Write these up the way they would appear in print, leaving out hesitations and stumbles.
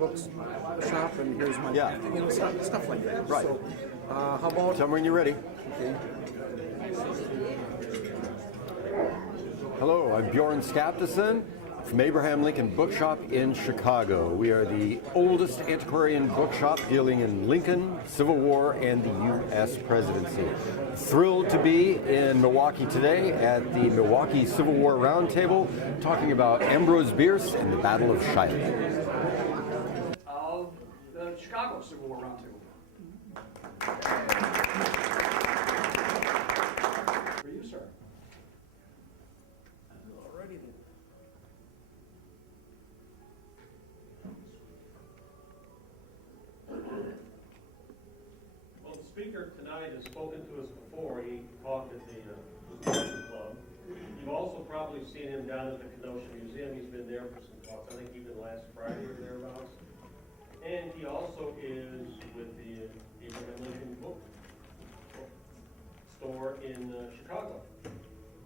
books shop, and here's my stuff like that. Right. So, how about? Tell me when you're ready. Okay. Hello, I'm Bjorn Skaptason from Abraham Lincoln Bookshop in Chicago. We are the oldest antiquarian bookshop dealing in Lincoln, Civil War, and the U.S. presidency. Thrilled to be in Milwaukee today at the Milwaukee Civil War Roundtable, talking about Ambrose Bierce and the Battle of Shiloh. Of the Chicago Civil War Roundtable. For you, sir. Alrighty then. Well, the speaker tonight has spoken to us before. He talked at the Discussion Club. You've also probably seen him down at the Kenosha Museum. He's been there for some talks, I think even last Friday or thereabouts. And he also is with the Abraham Lincoln book store in Chicago.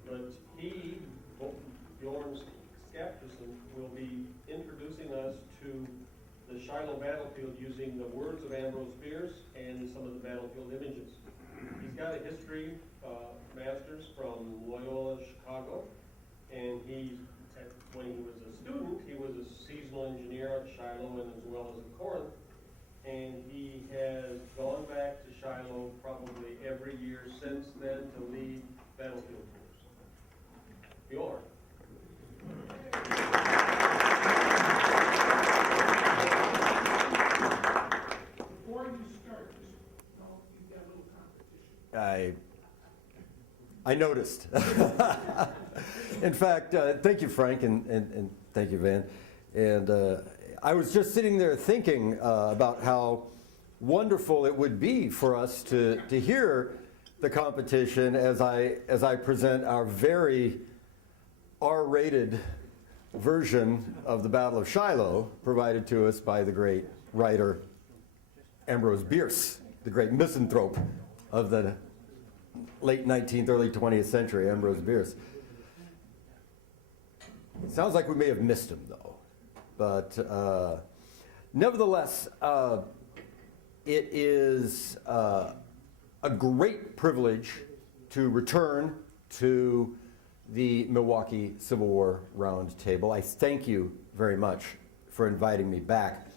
But he, Bjorn Skaptason, will be introducing us to the Shiloh battlefield using the words of Ambrose Bierce and some of the battlefield images. He's got a history master's from Loyola, Chicago, and when he was a student, he was a seasonal engineer at Shiloh and as well as at Corinth, and he has gone back to Shiloh probably every year since then to lead battlefield tours. Bjorn. Before you start, you've got a little competition. I noticed. In fact, thank you, Frank, and thank you, Van. And I was just sitting there thinking about how wonderful it would be for us to hear the competition as I present our very R-rated version of the Battle of Shiloh, provided to us by the great writer Ambrose Bierce, the great misanthrope of the late 19th, early 20th century, Ambrose Bierce. Sounds like we may have missed him, though. But nevertheless, it is a great privilege to return to the Milwaukee Civil War Roundtable. I thank you very much for inviting me back.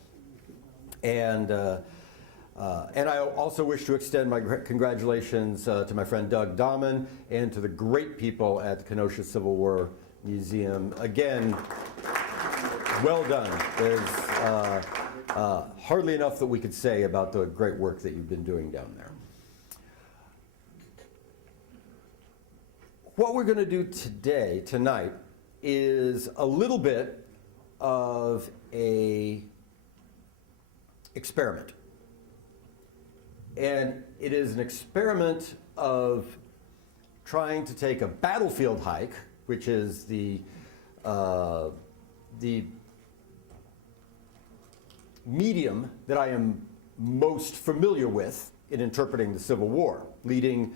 And I also wish to extend my congratulations to my friend Doug Dahman and to the great people at the Kenosha Civil War Museum. Again, well done. There's hardly enough that we could say about the great work that you've been doing down there. What we're going to do tonight, is a little bit of a experiment. And it is an experiment of trying to take a battlefield hike, which is the medium that I am most familiar with in interpreting the Civil War, leading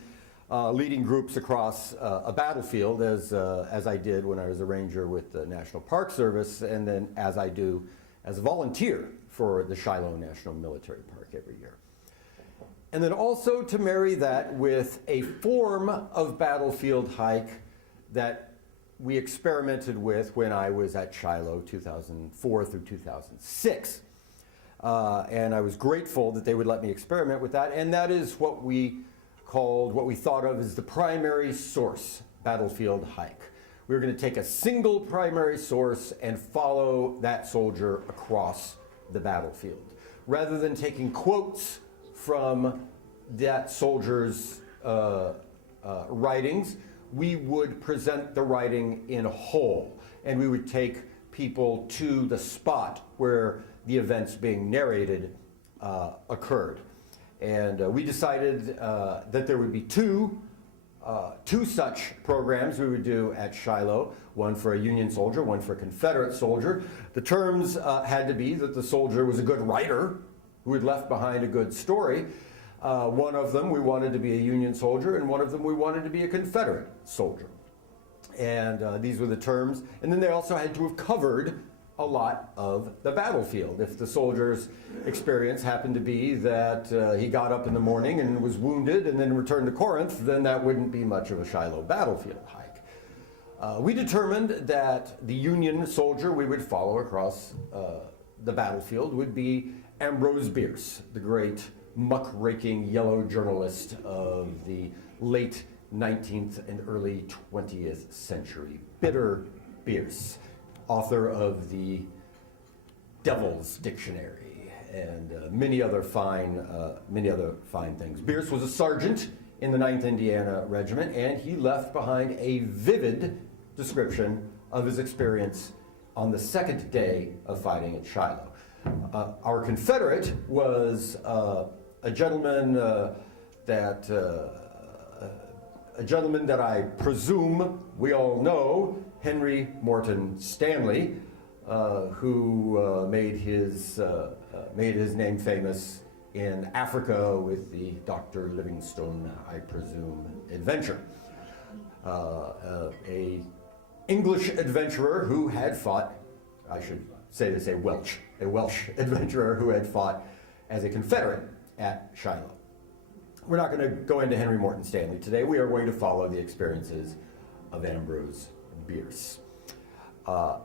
groups across a battlefield as I did when I was a ranger with the National Park Service, and then as I do as a volunteer for the Shiloh National Military Park every year. And then also to marry that with a form of battlefield hike that we experimented with when I was at Shiloh 2004 through 2006. And I was grateful that they would let me experiment with that. And that is what we thought of as the primary source battlefield hike. We were going to take a single primary source and follow that soldier across the battlefield. Rather than taking quotes from that soldier's writings, we would present the writing in whole, and we would take people to the spot where the events being narrated occurred. And we decided that there would be two such programs we would do at Shiloh, one for a Union soldier, one for a Confederate soldier. The terms had to be that the soldier was a good writer who had left behind a good story. One of them we wanted to be a Union soldier, and one of them we wanted to be a Confederate soldier. And these were the terms. And then they also had to have covered a lot of the battlefield. If the soldier's experience happened to be that he got up in the morning and was wounded and then returned to Corinth, then that wouldn't be much of a Shiloh battlefield hike. We determined that the Union soldier we would follow across the battlefield would be Ambrose Bierce, the great muckraking yellow journalist of the late 19th and early 20th century. Bitter Bierce, author of the Devil's Dictionary and many other fine things. Bierce was a sergeant in the 9th Indiana Regiment, and he left behind a vivid description of his experience on the second day of fighting at Shiloh. Our Confederate was a gentleman that I presume we all know, Henry Morton Stanley, who made his name famous in Africa with the Dr. Livingstone, I presume, adventure. A English adventurer who had fought, I should say this, a Welsh adventurer who had fought as a Confederate at Shiloh. We're not going to go into Henry Morton Stanley today. We are going to follow the experiences of Ambrose Bierce.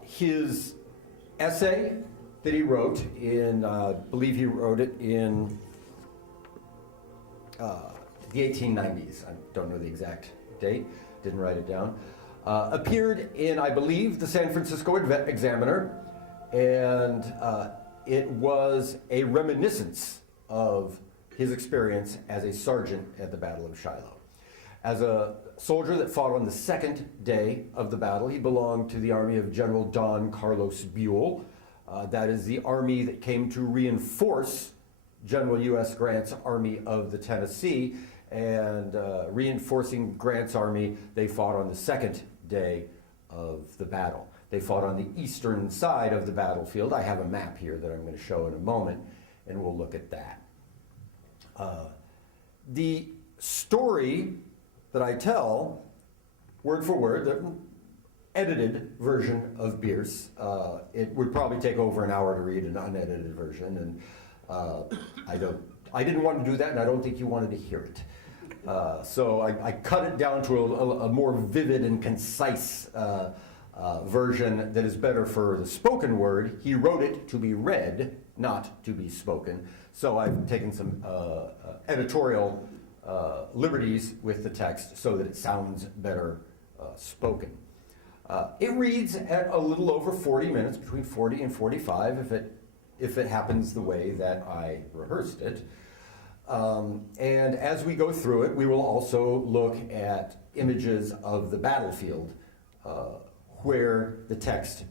His essay that he wrote in, I believe he wrote it in the 1890s. I don't know the exact date, didn't write it down. Appeared in, I believe, the San Francisco Examiner, and it was a reminiscence of his experience as a sergeant at the Battle of Shiloh. As a soldier that fought on the second day of the battle, he belonged to the army of General Don Carlos Buell. That is the army that came to reinforce General U.S. Grant's Army of the Tennessee, and reinforcing Grant's army, they fought on the second day of the battle. They fought on the eastern side of the battlefield. I have a map here that I'm going to show in a moment, and we'll look at that. The story that I tell, word for word, the edited version of Bierce, it would probably take over an hour to read an unedited version, and I didn't want to do that, and I don't think you wanted to hear it. So I cut it down to a more vivid and concise version that is better for the spoken word. He wrote it to be read, not to be spoken. So I've taken some editorial liberties with the text so that it sounds better spoken. It reads at a little over 40 minutes, between 40 and 45, if it happens the way that I rehearsed it. And as we go through it, we will also look at images of the battlefield where the text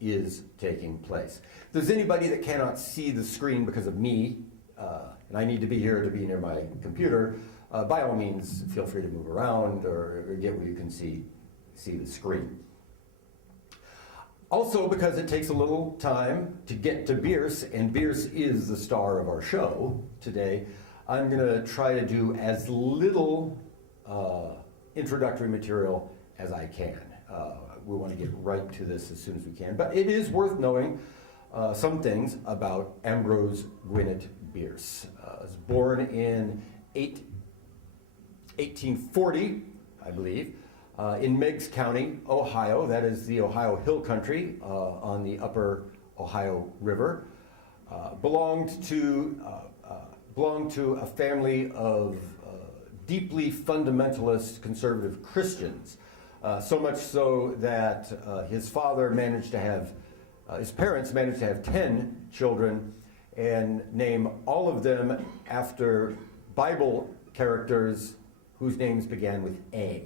is taking place. If there's anybody that cannot see the screen because of me, and I need to be here to be near my computer, by all means, feel free to move around or get where you can see the screen. Also, because it takes a little time to get to Bierce, and Bierce is the star of our show today, I'm going to try to do as little introductory material as I can. We want to get right to this as soon as we can. But it is worth knowing some things about Ambrose Gwinnett Bierce. He was born in 1840, I believe, in Meigs County, Ohio. That is the Ohio Hill Country on the upper Ohio River. Belonged to a family of deeply fundamentalist conservative Christians. So much so that his parents managed to have 10 children and name all of them after Bible characters whose names began with A.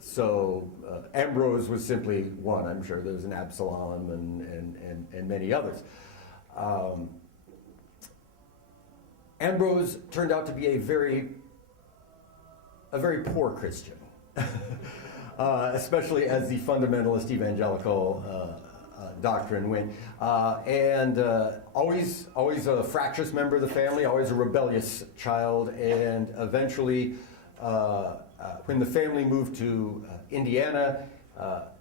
So Ambrose was simply one. I'm sure there was an Absalom and many others. Ambrose turned out to be a very poor Christian, especially as the fundamentalist evangelical doctrine went, and always a fractious member of the family, always a rebellious child, and eventually, when the family moved to Indiana,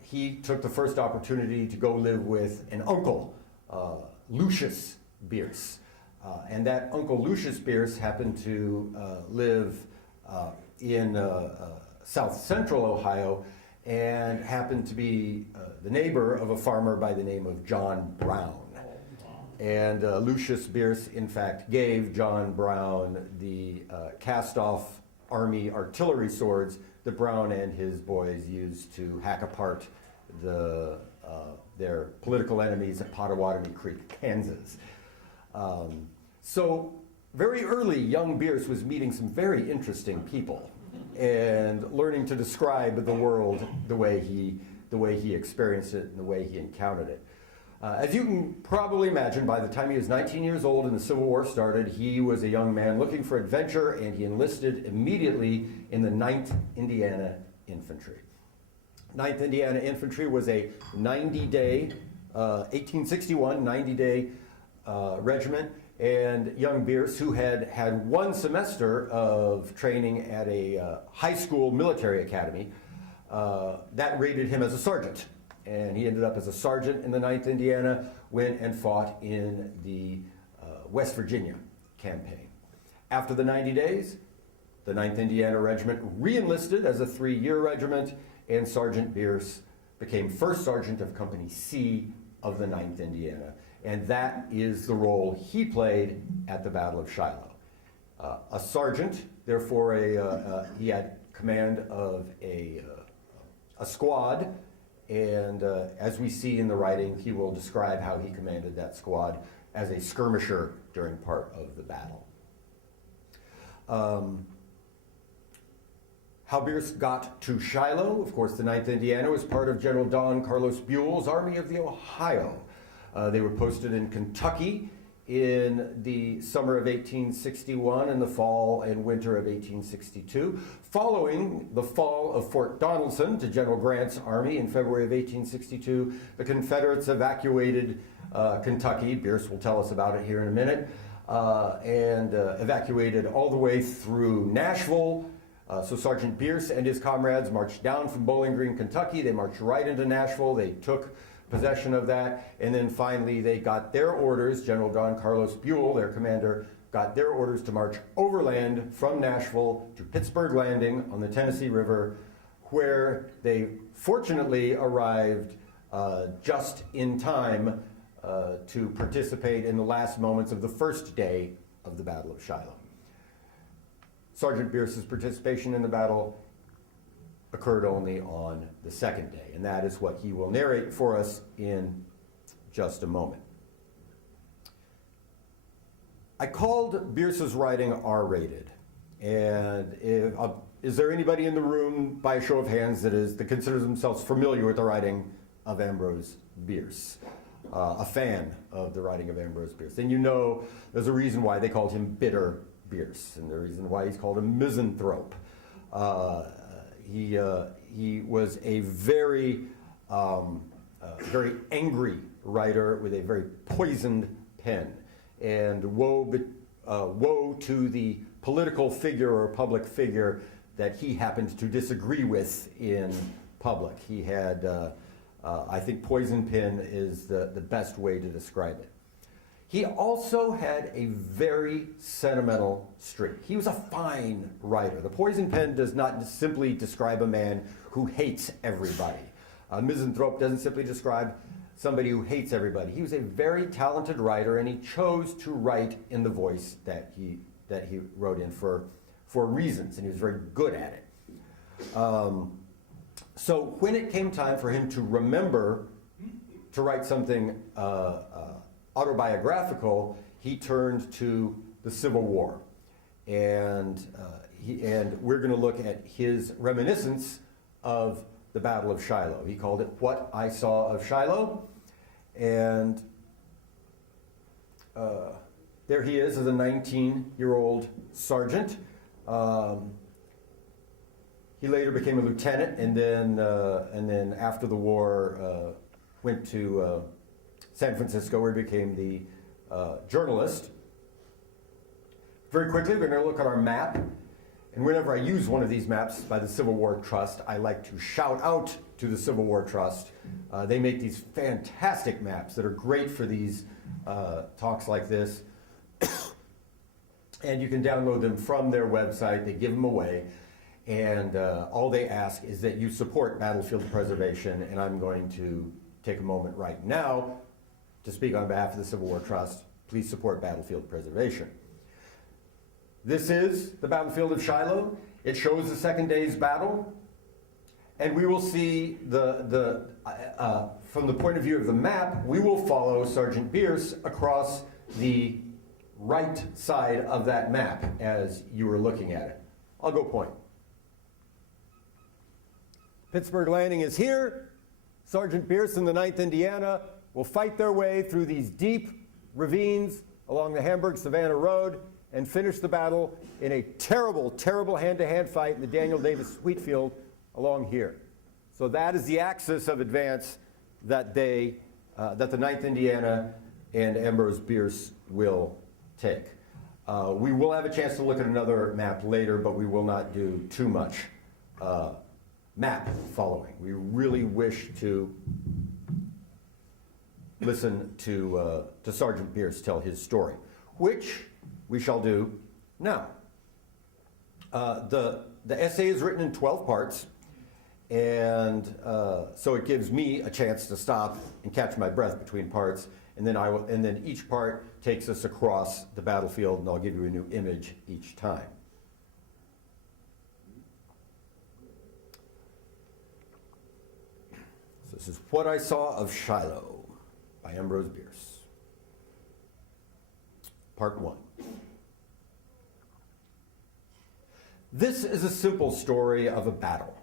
he took the first opportunity to go live with an uncle, Lucius Bierce. And that Uncle Lucius Bierce happened to live in south central Ohio and happened to be the neighbor of a farmer by the name of John Brown. And Lucius Bierce, in fact, gave John Brown the cast-off Army artillery swords that Brown and his boys used to hack apart their political enemies at Pottawatomie Creek, Kansas. So very early, young Bierce was meeting some very interesting people and learning to describe the world the way he experienced it and the way he encountered it. As you can probably imagine, by the time he was 19 years old and the Civil War started, he was a young man looking for adventure, and he enlisted immediately in the 9th Indiana Infantry. 9th Indiana Infantry was a 90-day, 1861 90-day regiment, and young Bierce, who had had one semester of training at a high school military academy, that rated him as a sergeant. And he ended up as a sergeant in the 9th Indiana, went and fought in the West Virginia campaign. After the 90 days, the 9th Indiana Regiment re-enlisted as a 3-year regiment, and Sergeant Bierce became first sergeant of Company C of the 9th Indiana. And that is the role he played at the Battle of Shiloh. A sergeant, therefore he had command of a squad, and as we see in the writing, he will describe how he commanded that squad as a skirmisher during part of the battle. How Bierce got to Shiloh, of course, the 9th Indiana was part of General Don Carlos Buell's Army of the Ohio. They were posted in Kentucky in the summer of 1861 and the fall and winter of 1862. Following the fall of Fort Donelson to General Grant's army in February of 1862, the Confederates evacuated Kentucky. Bierce will tell us about it here in a minute. And evacuated all the way through Nashville. So Sergeant Bierce and his comrades marched down from Bowling Green, Kentucky. They marched right into Nashville. They took possession of that, and then finally they got their orders. General Don Carlos Buell, their commander, got their orders to march overland from Nashville to Pittsburgh Landing on the Tennessee River, where they fortunately arrived just in time to participate in the last moments of the first day of the Battle of Shiloh. Sergeant Bierce's participation in the battle occurred only on the second day, and that is what he will narrate for us in just a moment. I called Bierce's writing R-rated, and is there anybody in the room, by a show of hands, that considers themselves familiar with the writing of Ambrose Bierce, a fan of the writing of Ambrose Bierce? And you know there's a reason why they called him Bitter Bierce, and the reason why he's called a misanthrope. He was a very angry writer with a very poisoned pen, and woe to the political figure or public figure that he happened to disagree with in public. He had, I think poison pen is the best way to describe it. He also had a very sentimental streak. He was a fine writer. The poison pen does not simply describe a man who hates everybody. Misanthrope doesn't simply describe somebody who hates everybody. He was a very talented writer, and he chose to write in the voice that he wrote in for reasons, and he was very good at it. So when it came time for him to remember to write something autobiographical, he turned to the Civil War, and we're going to look at his reminiscence of the Battle of Shiloh. He called it "What I Saw of Shiloh," and there he is as a 19-year-old sergeant. He later became a lieutenant, and then after the war went to San Francisco, where he became the journalist. Very quickly, we're going to look at our map, And whenever I use one of these maps by the Civil War Trust, I like to shout out to the Civil War Trust. They make these fantastic maps that are great for these talks like this. And you can download them from their website. They give them away. And all they ask is that you support battlefield preservation. And I'm going to take a moment right now to speak on behalf of the Civil War Trust. Please support battlefield preservation. This is the battlefield of Shiloh. It shows the second day's battle. And we will see from the point of view of the map, we will follow Sergeant Bierce across the right side of that map as you were looking at it. I'll go point. Pittsburgh Landing is here. Sergeant Bierce and the 9th Indiana will fight their way through these deep ravines along the Hamburg-Savannah Road and finish the battle in a terrible, terrible hand-to-hand fight in the Daniel Davis wheat field along here. So that is the axis of advance that the 9th Indiana and Ambrose Bierce will take. We will have a chance to look at another map later, but we will not do too much map following. We really wish to listen to Sergeant Bierce tell his story, which we shall do now. The essay is written in 12 parts, and so it gives me a chance to stop and catch my breath between parts, and then each part takes us across the battlefield, and I'll give you a new image each time. So this is What I Saw of Shiloh by Ambrose Bierce. Part 1. This is a simple story of a battle.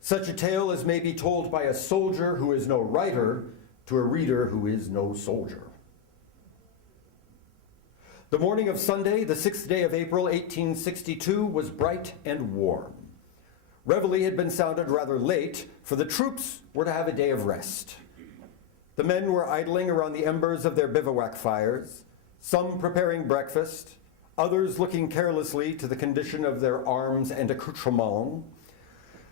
Such a tale as may be told by a soldier who is no writer to a reader who is no soldier. The morning of Sunday, the 6th day of April, 1862, was bright and warm. Reveille had been sounded rather late, for the troops were to have a day of rest. The men were idling around the embers of their bivouac fires, some preparing breakfast, others looking carelessly to the condition of their arms and accoutrements.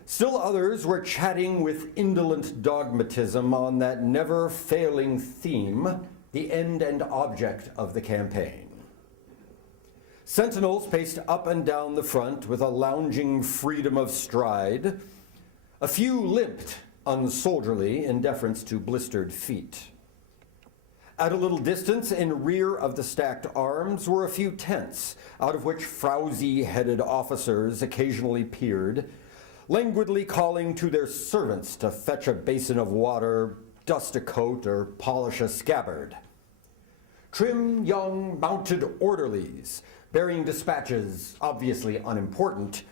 Still others were chatting with indolent dogmatism on that never-failing theme, the end and object of the campaign. Sentinels paced up and down the front with a lounging freedom of stride. A few limped unsoldierly in deference to blistered feet. At a little distance, in rear of the stacked arms, were a few tents, out of which frowsy-headed officers occasionally peered, languidly calling to their servants to fetch a basin of water, dust a coat, or polish a scabbard. Trim young mounted orderlies, bearing dispatches obviously unimportant,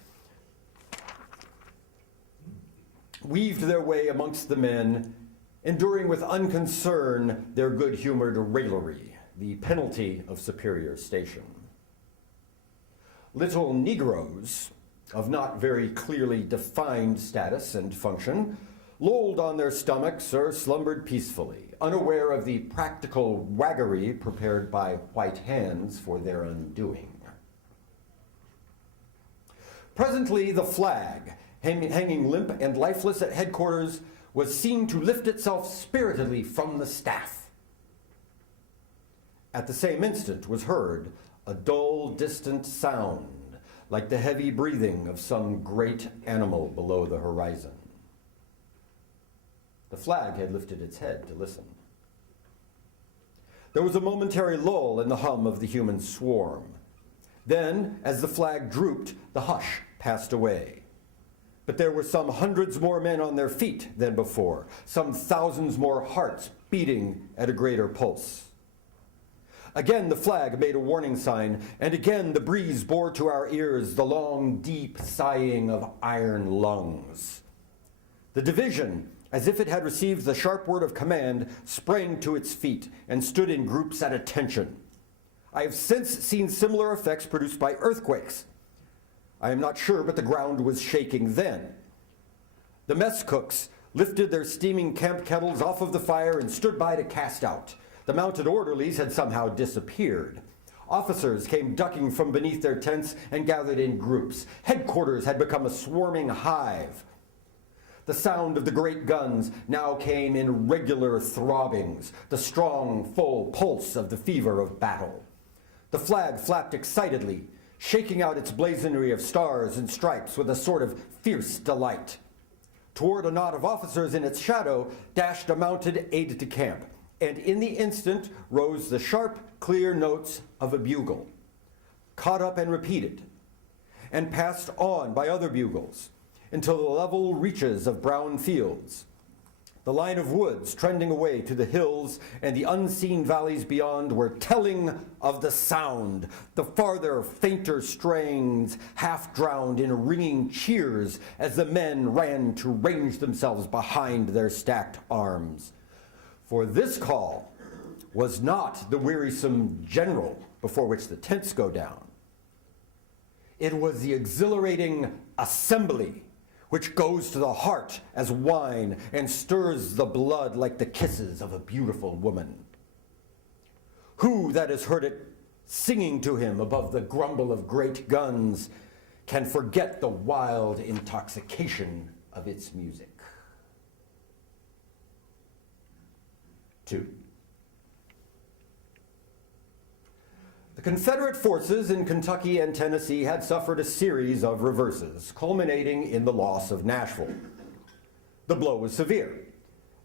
weaved their way amongst the men, enduring with unconcern their good-humored raillery, the penalty of superior station. Little Negroes, of not very clearly defined status and function, lolled on their stomachs or slumbered peacefully, unaware of the practical waggery prepared by white hands for their undoing. Presently, the flag, hanging limp and lifeless at headquarters, was seen to lift itself spiritedly from the staff. At the same instant was heard a dull, distant sound, like the heavy breathing of some great animal below the horizon. The flag had lifted its head to listen. There was a momentary lull in the hum of the human swarm. Then, as the flag drooped, the hush passed away. But there were some hundreds more men on their feet than before, some thousands more hearts beating at a greater pulse. Again the flag made a warning sign, and again the breeze bore to our ears the long, deep sighing of iron lungs. The division, as if it had received the sharp word of command, sprang to its feet and stood in groups at attention. I have since seen similar effects produced by earthquakes. I am not sure, but the ground was shaking then. The mess cooks lifted their steaming camp kettles off of the fire and stood by to cast out. The mounted orderlies had somehow disappeared. Officers came ducking from beneath their tents and gathered in groups. Headquarters had become a swarming hive. The sound of the great guns now came in regular throbbings, the strong, full pulse of the fever of battle. The flag flapped excitedly, shaking out its blazonry of stars and stripes with a sort of fierce delight. Toward a knot of officers in its shadow dashed a mounted aide-de-camp, and in the instant rose the sharp, clear notes of a bugle, caught up and repeated, and passed on by other bugles, until the level reaches of brown fields, the line of woods trending away to the hills and the unseen valleys beyond were telling of the sound, the farther, fainter strains half drowned in ringing cheers as the men ran to range themselves behind their stacked arms. For this call was not the wearisome general before which the tents go down. It was the exhilarating assembly, which goes to the heart as wine and stirs the blood like the kisses of a beautiful woman. Who that has heard it singing to him above the grumble of great guns can forget the wild intoxication of its music? 2. The Confederate forces in Kentucky and Tennessee had suffered a series of reverses, culminating in the loss of Nashville. The blow was severe.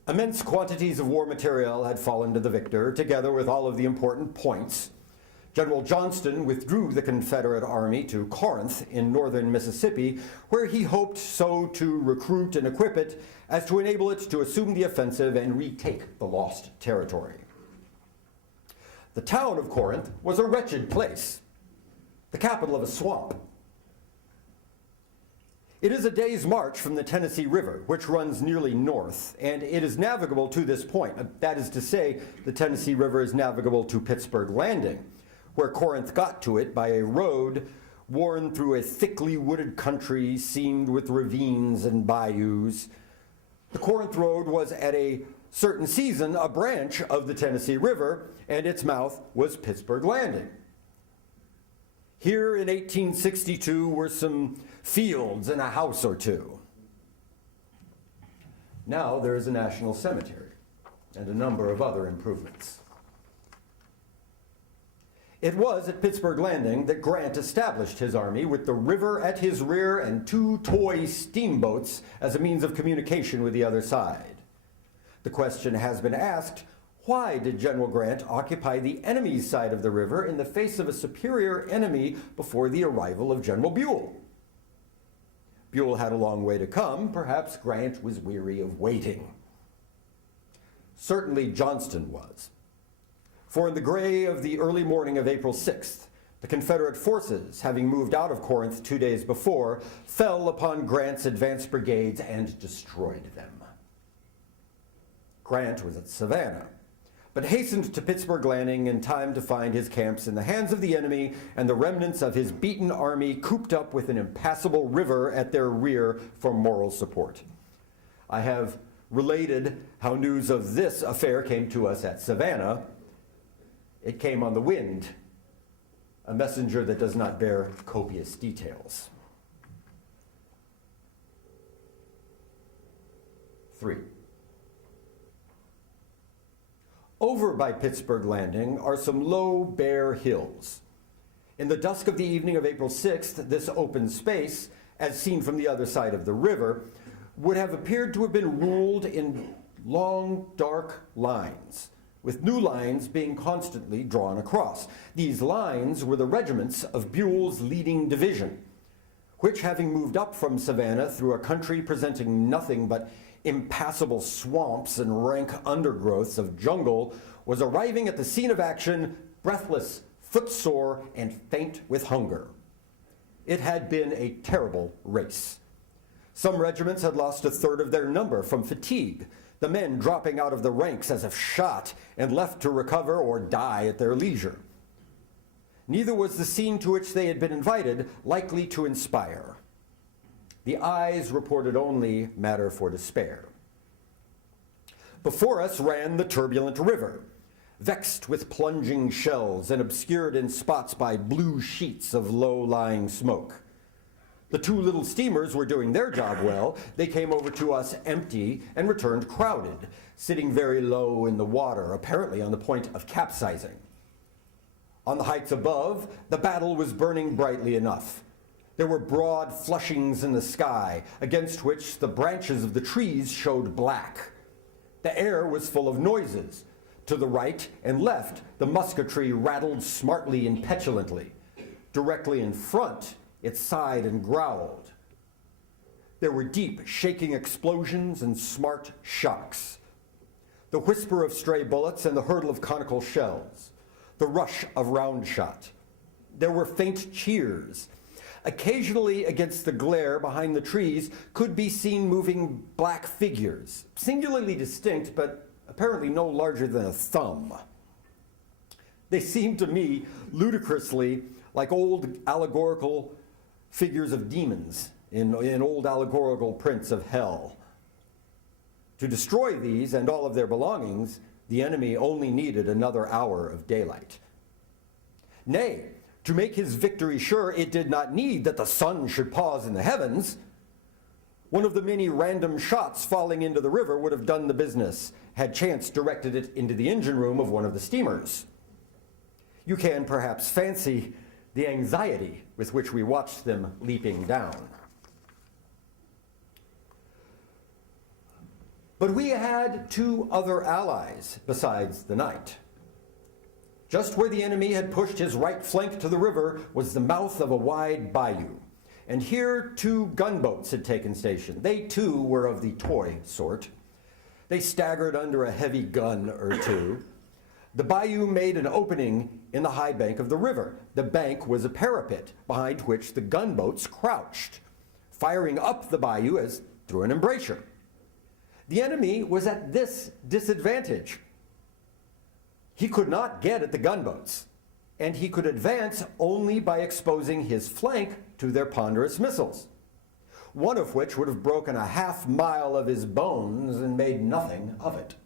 Immense quantities of war material had fallen to the victor, together with all of the important points. General Johnston withdrew the Confederate Army to Corinth in northern Mississippi, where he hoped so to recruit and equip it as to enable it to assume the offensive and retake the lost territory. The town of Corinth was a wretched place, the capital of a swamp. It is a day's march from the Tennessee River, which runs nearly north, and it is navigable to this point. That is to say, the Tennessee River is navigable to Pittsburgh Landing, where Corinth got to it by a road worn through a thickly wooded country seamed with ravines and bayous. The Corinth Road was at a certain season a branch of the Tennessee River, and its mouth was Pittsburgh Landing. Here in 1862 were some fields and a house or two. Now there is a national cemetery and a number of other improvements. It was at Pittsburgh Landing that Grant established his army with the river at his rear and 2 toy steamboats as a means of communication with the other side. The question has been asked, why did General Grant occupy the enemy's side of the river in the face of a superior enemy before the arrival of General Buell? Buell had a long way to come. Perhaps Grant was weary of waiting. Certainly Johnston was. For in the gray of the early morning of April 6th, the Confederate forces, having moved out of Corinth 2 days before, fell upon Grant's advance brigades and destroyed them. Grant was at Savannah, but hastened to Pittsburgh Landing in time to find his camps in the hands of the enemy and the remnants of his beaten army cooped up with an impassable river at their rear for moral support. I have related how news of this affair came to us at Savannah. It came on the wind, a messenger that does not bear copious details. 3. Over by Pittsburgh Landing are some low, bare hills. In the dusk of the evening of April 6th, this open space, as seen from the other side of the river, would have appeared to have been ruled in long, dark lines, with new lines being constantly drawn across. These lines were the regiments of Buell's leading division, which, having moved up from Savannah through a country presenting nothing but impassable swamps and rank undergrowths of jungle, was arriving at the scene of action breathless, footsore, and faint with hunger. It had been a terrible race. Some regiments had lost 1/3 of their number from fatigue, the men dropping out of the ranks as if shot and left to recover or die at their leisure. Neither was the scene to which they had been invited likely to inspire. The eyes reported only matter for despair. Before us ran the turbulent river. vexed with plunging shells and obscured in spots by blue sheets of low-lying smoke. The two little steamers were doing their job well. They came over to us empty and returned crowded, sitting very low in the water, apparently on the point of capsizing. On the heights above, the battle was burning brightly enough. There were broad flushings in the sky, against which the branches of the trees showed black. The air was full of noises. To the right and left, the musketry rattled smartly and petulantly. Directly in front, it sighed and growled. There were deep, shaking explosions and smart shocks. The whisper of stray bullets and the hurtle of conical shells. The rush of round shot. There were faint cheers. Occasionally, against the glare behind the trees, could be seen moving black figures, singularly distinct, but apparently no larger than a thumb. They seemed to me ludicrously like old allegorical figures of demons in old allegorical prints of hell. To destroy these and all of their belongings, the enemy only needed another hour of daylight. Nay, to make his victory sure, it did not need that the sun should pause in the heavens. One of the many random shots falling into the river would have done the business, had chance directed it into the engine room of one of the steamers. You can perhaps fancy the anxiety with which we watched them leaping down. But we had two other allies besides the night. Just where the enemy had pushed his right flank to the river was the mouth of a wide bayou. And here 2 gunboats had taken station. They too were of the toy sort. They staggered under a heavy gun or two. The bayou made an opening in the high bank of the river. The bank was a parapet behind which the gunboats crouched, firing up the bayou as through an embrasure. The enemy was at this disadvantage. He could not get at the gunboats, and he could advance only by exposing his flank to their ponderous missiles, one of which would have broken a half-mile of his bones and made nothing of it.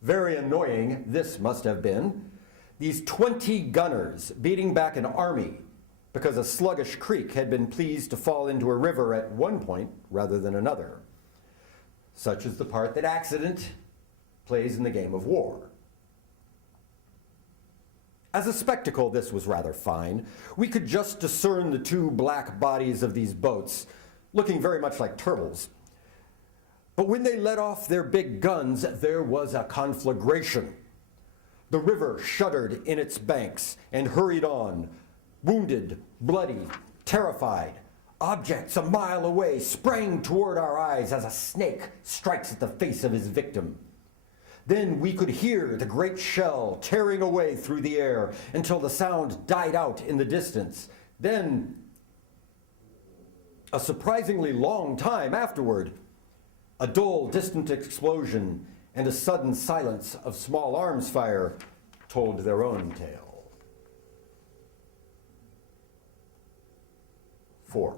Very annoying this must have been. These 20 gunners beating back an army because a sluggish creek had been pleased to fall into a river at one point rather than another. Such is the part that accident plays in the game of war. As a spectacle, this was rather fine. We could just discern the 2 black bodies of these boats, looking very much like turtles. But when they let off their big guns, there was a conflagration. The river shuddered in its banks and hurried on, wounded, bloody, terrified. Objects a mile away sprang toward our eyes as a snake strikes at the face of his victim. Then we could hear the great shell tearing away through the air until the sound died out in the distance. Then, a surprisingly long time afterward, a dull, distant explosion and a sudden silence of small arms fire told their own tale. 4.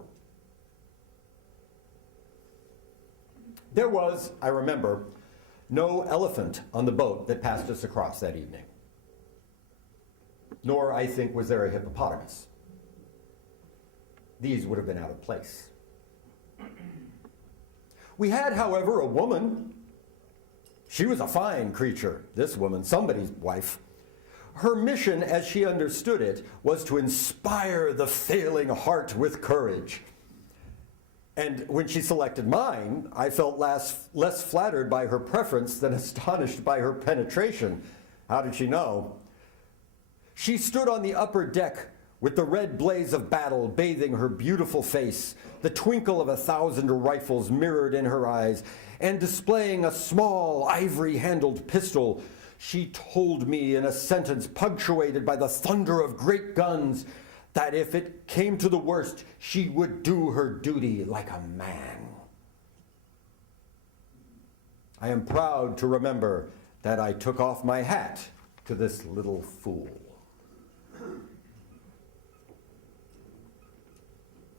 There was, I remember, no elephant on the boat that passed us across that evening. Nor, I think, was there a hippopotamus. These would have been out of place. We had, however, a woman. She was a fine creature, this woman, somebody's wife. Her mission, as she understood it, was to inspire the failing heart with courage. And when she selected mine, I felt less flattered by her preference than astonished by her penetration. How did she know? She stood on the upper deck with the red blaze of battle bathing her beautiful face, the twinkle of 1,000 rifles mirrored in her eyes, and displaying a small ivory-handled pistol. She told me in a sentence punctuated by the thunder of great guns that if it came to the worst, she would do her duty like a man. I am proud to remember that I took off my hat to this little fool.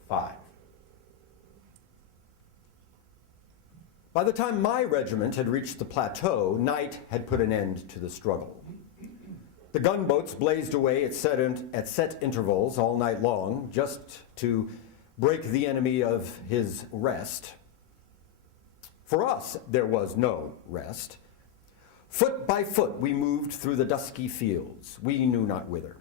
5. By the time my regiment had reached the plateau, night had put an end to the struggle. The gunboats blazed away at set intervals all night long, just to break the enemy of his rest. For us, there was no rest. Foot by foot, we moved through the dusky fields, we knew not whither.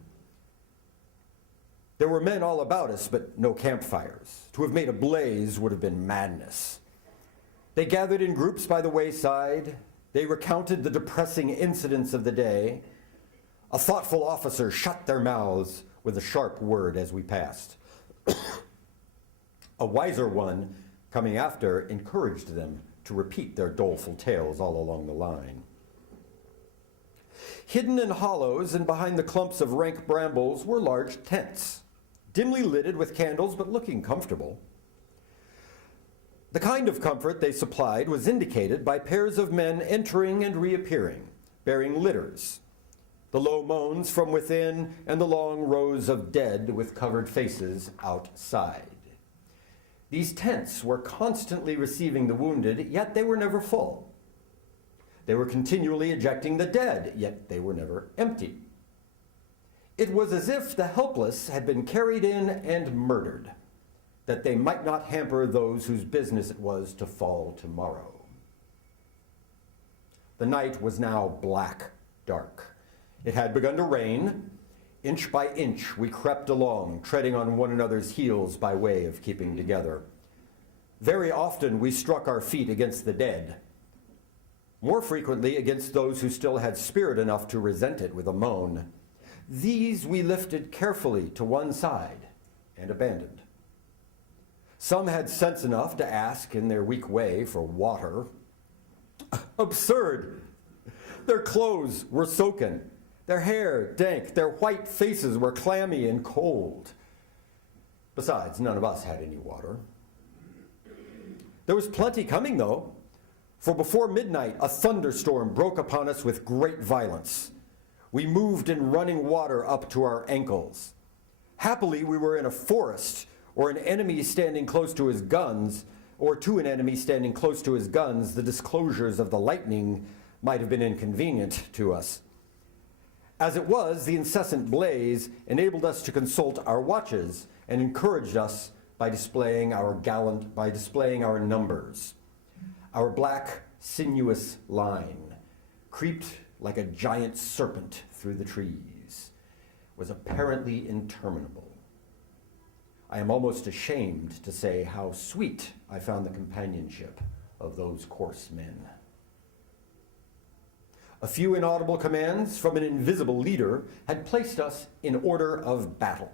There were men all about us, but no campfires. To have made a blaze would have been madness. They gathered in groups by the wayside. They recounted the depressing incidents of the day. A thoughtful officer shut their mouths with a sharp word as we passed. A wiser one, coming after, encouraged them to repeat their doleful tales all along the line. Hidden in hollows and behind the clumps of rank brambles were large tents, dimly lighted with candles but looking comfortable. The kind of comfort they supplied was indicated by pairs of men entering and reappearing, bearing litters, the low moans from within, and the long rows of dead with covered faces outside. These tents were constantly receiving the wounded, yet they were never full. They were continually ejecting the dead, yet they were never empty. It was as if the helpless had been carried in and murdered, that they might not hamper those whose business it was to fall tomorrow. The night was now black dark. It had begun to rain. Inch by inch we crept along, treading on one another's heels by way of keeping together. Very often we struck our feet against the dead, more frequently against those who still had spirit enough to resent it with a moan. These we lifted carefully to one side and abandoned. Some had sense enough to ask in their weak way for water. Absurd! Their clothes were soaken, their hair dank, their white faces were clammy and cold. Besides, none of us had any water. There was plenty coming, though, for before midnight a thunderstorm broke upon us with great violence. We moved in running water up to our ankles. Happily, we were in a forest, or an enemy standing close to his guns, or to an enemy standing close to his guns. The disclosures of the lightning might have been inconvenient to us. As it was, the incessant blaze enabled us to consult our watches and encouraged us by displaying our numbers. Our black, sinuous line, creeped like a giant serpent through the trees, was apparently interminable. I am almost ashamed to say how sweet I found the companionship of those coarse men. A few inaudible commands from an invisible leader had placed us in order of battle.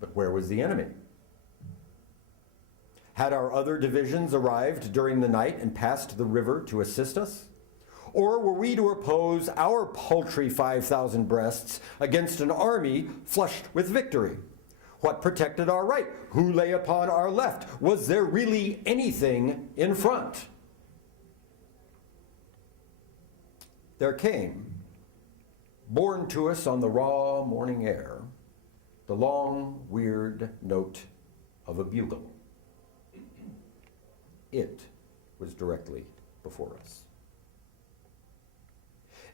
But where was the enemy? Had our other divisions arrived during the night and passed the river to assist us? Or were we to oppose our paltry 5,000 breasts against an army flushed with victory? What protected our right? Who lay upon our left? Was there really anything in front? There came, borne to us on the raw morning air, the long, weird note of a bugle. It was directly before us.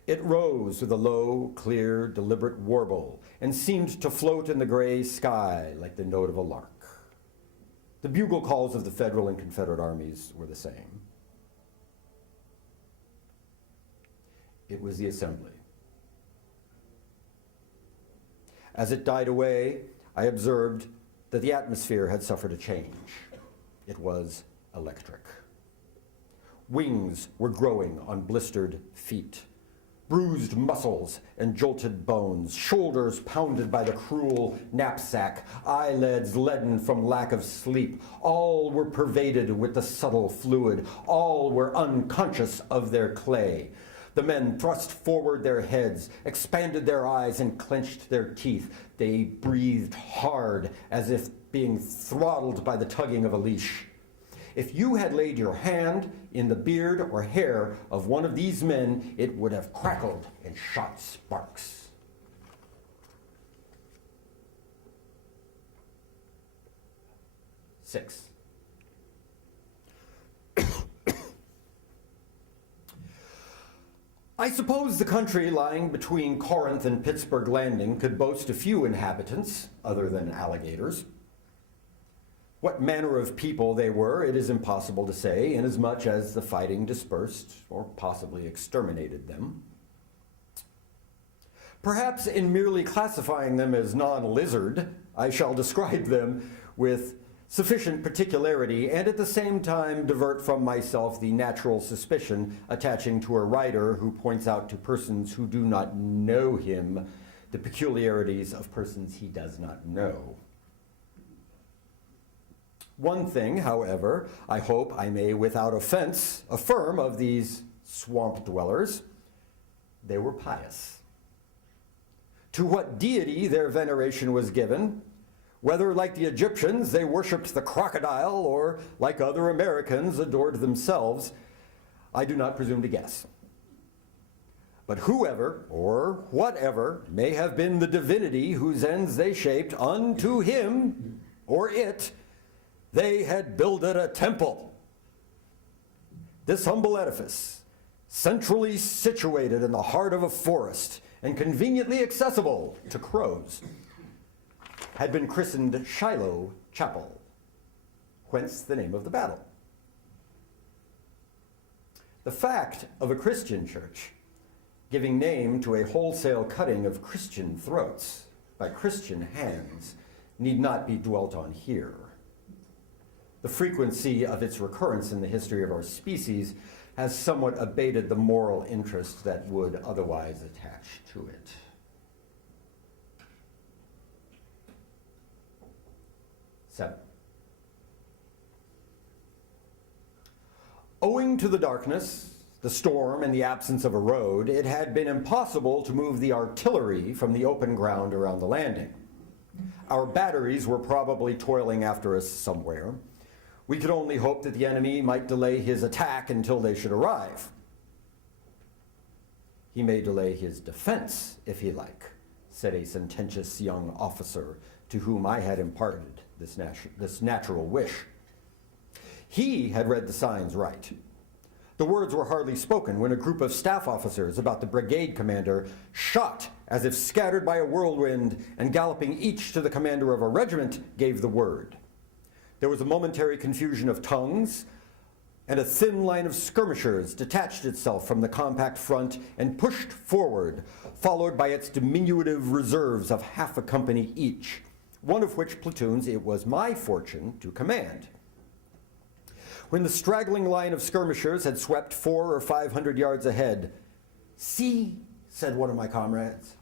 It rose with a low, clear, deliberate warble and seemed to float in the gray sky like the note of a lark. The bugle calls of the Federal and Confederate armies were the same. It was the assembly. As it died away, I observed that the atmosphere had suffered a change. It was electric. Wings were growing on blistered feet, bruised muscles and jolted bones, shoulders pounded by the cruel knapsack, eyelids leaden from lack of sleep. All were pervaded with the subtle fluid. All were unconscious of their clay. The men thrust forward their heads, expanded their eyes, and clenched their teeth. They breathed hard, as if being throttled by the tugging of a leash. If you had laid your hand in the beard or hair of one of these men, it would have crackled and shot sparks. Six. I suppose the country lying between Corinth and Pittsburgh Landing could boast a few inhabitants, other than alligators. What manner of people they were, it is impossible to say, inasmuch as the fighting dispersed or possibly exterminated them. Perhaps in merely classifying them as non-lizard, I shall describe them with sufficient particularity and at the same time divert from myself the natural suspicion attaching to a writer who points out to persons who do not know him the peculiarities of persons he does not know. One thing, however, I hope I may without offense affirm of these swamp dwellers: they were pious. To what deity their veneration was given, whether like the Egyptians they worshipped the crocodile or like other Americans adored themselves, I do not presume to guess. But whoever or whatever may have been the divinity whose ends they shaped, unto him or it they had builded a temple. This humble edifice, centrally situated in the heart of a forest and conveniently accessible to crows, had been christened Shiloh Chapel, whence the name of the battle. The fact of a Christian church giving name to a wholesale cutting of Christian throats by Christian hands need not be dwelt on here. The frequency of its recurrence in the history of our species has somewhat abated the moral interest that would otherwise attach to it. Seven. Owing to the darkness, the storm, and the absence of a road, it had been impossible to move the artillery from the open ground around the landing. Our batteries were probably toiling after us somewhere. We could only hope that the enemy might delay his attack until they should arrive. He may delay his defense, if he like, said a sententious young officer to whom I had imparted this natural wish. He had read the signs right. The words were hardly spoken when a group of staff officers about the brigade commander shot as if scattered by a whirlwind, and galloping each to the commander of a regiment, gave the word. There was a momentary confusion of tongues, and a thin line of skirmishers detached itself from the compact front and pushed forward, followed by its diminutive reserves of half a company each, one of which platoons it was my fortune to command. When the straggling line of skirmishers had swept 400 or 500 yards ahead, "See," said one of my comrades,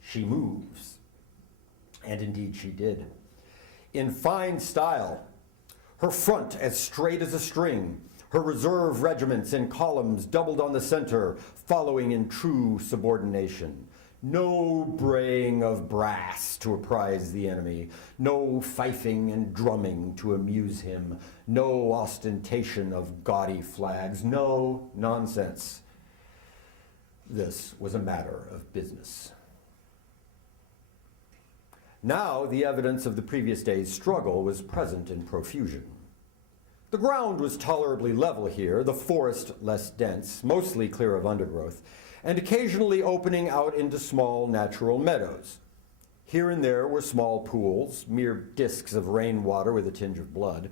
"she moves." And indeed she did. In fine style, her front as straight as a string, her reserve regiments in columns doubled on the center, following in true subordination. No braying of brass to apprise the enemy, no fifing and drumming to amuse him, no ostentation of gaudy flags, no nonsense. This was a matter of business. Now the evidence of the previous day's struggle was present in profusion. The ground was tolerably level here, the forest less dense, mostly clear of undergrowth, and occasionally opening out into small natural meadows. Here and there were small pools, mere discs of rainwater with a tinge of blood.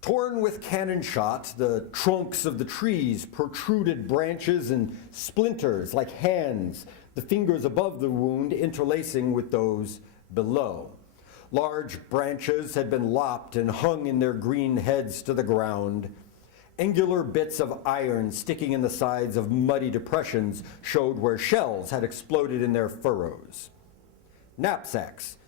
Torn with cannon shot, the trunks of the trees protruded branches and splinters like hands, the fingers above the wound interlacing with those below. Large branches had been lopped and hung in their green heads to the ground. Angular bits of iron sticking in the sides of muddy depressions showed where shells had exploded in their furrows. Knapsacks,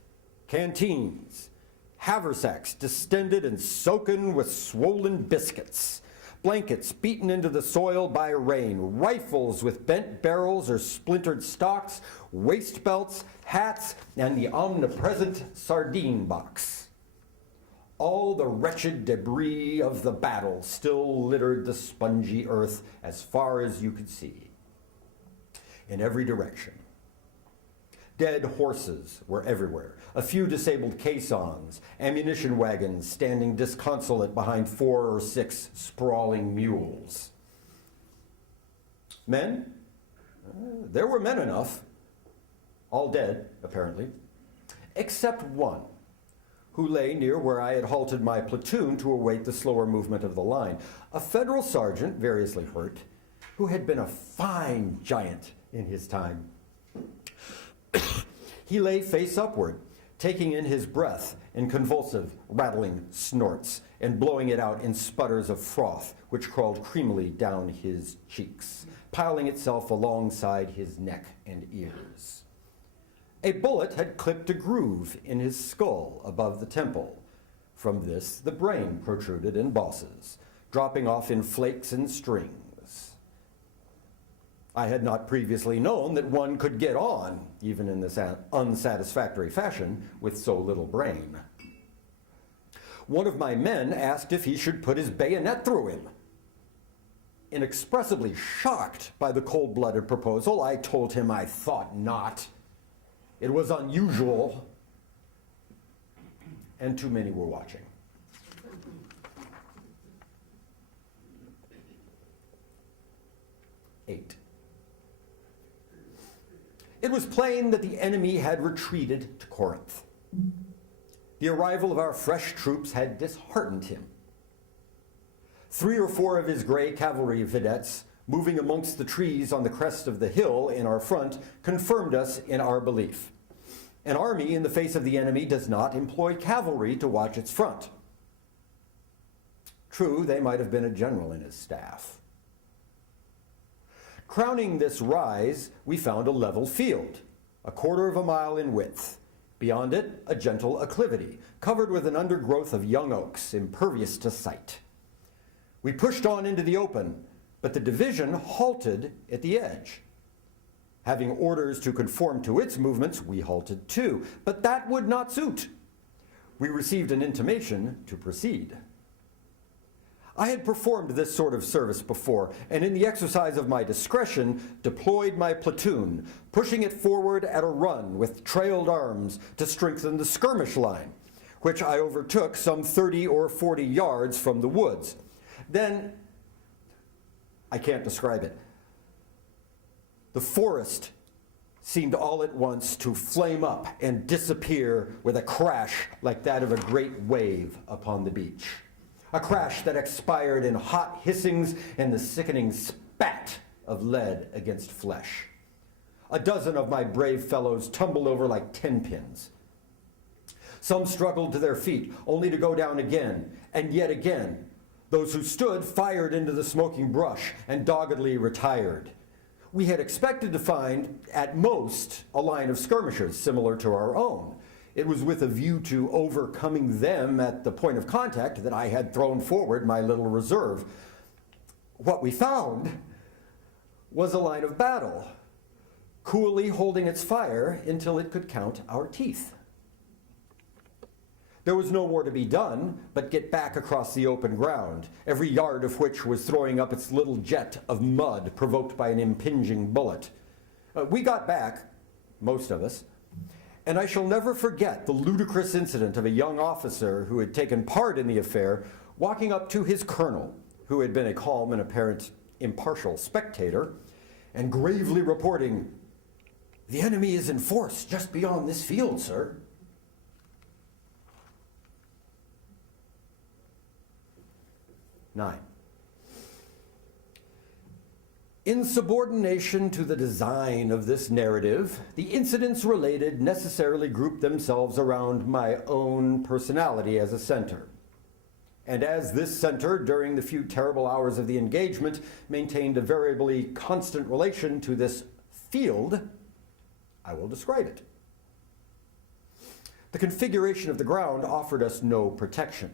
canteens, haversacks distended and soaken with swollen biscuits, blankets beaten into the soil by rain, rifles with bent barrels or splintered stocks, waist belts, hats, and the omnipresent sardine box. All the wretched debris of the battle still littered the spongy earth as far as you could see, in every direction. Dead horses were everywhere, a few disabled caissons, ammunition wagons standing disconsolate behind 4 or 6 sprawling mules. Men? There were men enough, all dead, apparently, except one, who lay near where I had halted my platoon to await the slower movement of the line. A federal sergeant, variously hurt, who had been a fine giant in his time. He lay face upward, taking in his breath in convulsive, rattling snorts and blowing it out in sputters of froth, which crawled creamily down his cheeks, piling itself alongside his neck and ears. A bullet had clipped a groove in his skull above the temple. From this, the brain protruded in bosses, dropping off in flakes and strings. I had not previously known that one could get on, even in this unsatisfactory fashion, with so little brain. One of my men asked if he should put his bayonet through him. Inexpressibly shocked by the cold-blooded proposal, I told him I thought not. It was unusual, and too many were watching. Eight. It was plain that the enemy had retreated to Corinth. The arrival of our fresh troops had disheartened him. 3 or 4 of his gray cavalry vedettes, moving amongst the trees on the crest of the hill in our front, confirmed us in our belief. An army in the face of the enemy does not employ cavalry to watch its front. True, they might have been a general in his staff. Crowning this rise, we found a level field, 1/4 of a mile in width. Beyond it, a gentle acclivity, covered with an undergrowth of young oaks, impervious to sight. We pushed on into the open, but the division halted at the edge. Having orders to conform to its movements, we halted too, but that would not suit. We received an intimation to proceed. I had performed this sort of service before, and in the exercise of my discretion, deployed my platoon, pushing it forward at a run with trailed arms to strengthen the skirmish line, which I overtook some 30 or 40 yards from the woods. Then, I can't describe it. The forest seemed all at once to flame up and disappear with a crash like that of a great wave upon the beach. A crash that expired in hot hissings and the sickening spat of lead against flesh. A dozen of my brave fellows tumbled over like 10 pins. Some struggled to their feet, only to go down again, and yet again. Those who stood fired into the smoking brush and doggedly retired. We had expected to find, at most, a line of skirmishers similar to our own. It was with a view to overcoming them at the point of contact that I had thrown forward my little reserve. What we found was a line of battle, coolly holding its fire until it could count our teeth. There was no more to be done but get back across the open ground, every yard of which was throwing up its little jet of mud provoked by an impinging bullet. We got back, most of us, and I shall never forget the ludicrous incident of a young officer who had taken part in the affair walking up to his colonel, who had been a calm and apparent impartial spectator, and gravely reporting, "The enemy is in force just beyond this field, sir." Nine. In subordination to the design of this narrative, the incidents related necessarily group themselves around my own personality as a center. And as this center, during the few terrible hours of the engagement, maintained a variably constant relation to this field, I will describe it. The configuration of the ground offered us no protection.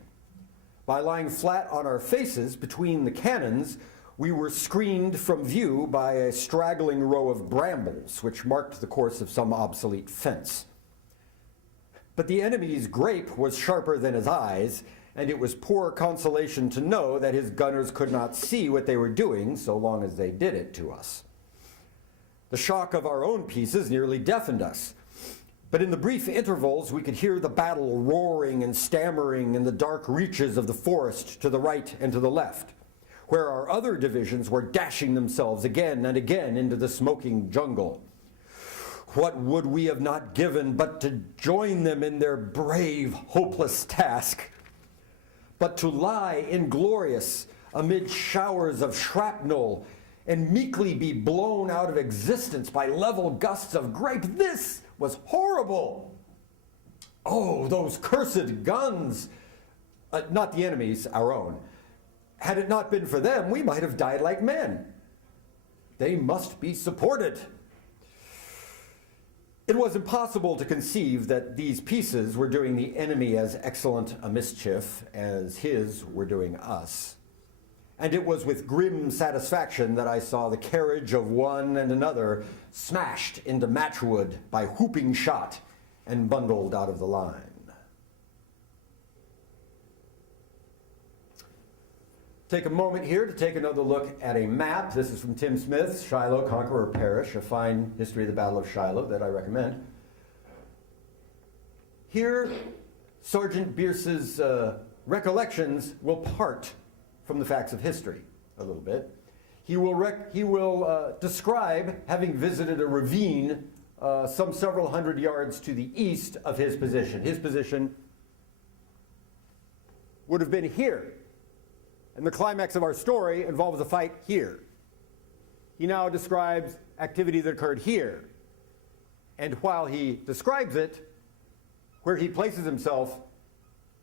By lying flat on our faces between the cannons, we were screened from view by a straggling row of brambles, which marked the course of some obsolete fence. But the enemy's grape was sharper than his eyes, and it was poor consolation to know that his gunners could not see what they were doing so long as they did it to us. The shock of our own pieces nearly deafened us. But in the brief intervals, we could hear the battle roaring and stammering in the dark reaches of the forest to the right and to the left. where our other divisions were dashing themselves again and again into the smoking jungle. What would we have not given but to join them in their brave, hopeless task, but to lie inglorious amid showers of shrapnel and meekly be blown out of existence by level gusts of grape. This was horrible. Oh, those cursed guns! Not the enemy's, our own. Had it not been for them, we might have died like men. They must be supported. It was impossible to conceive that these pieces were doing the enemy as excellent a mischief as his were doing us. And it was with grim satisfaction that I saw the carriage of one and another smashed into matchwood by whooping shot and bundled out of the line. Take a moment here to take another look at a map. This is from Tim Smith's Shiloh, Conqueror Parish, a fine history of the Battle of Shiloh that I recommend. Here, Sergeant Bierce's recollections will part from the facts of history a little bit. He will describe having visited a ravine some several hundred yards to the east of his position. His position would have been here. And the climax of our story involves a fight here. He now describes activity that occurred here. And while he describes it, where he places himself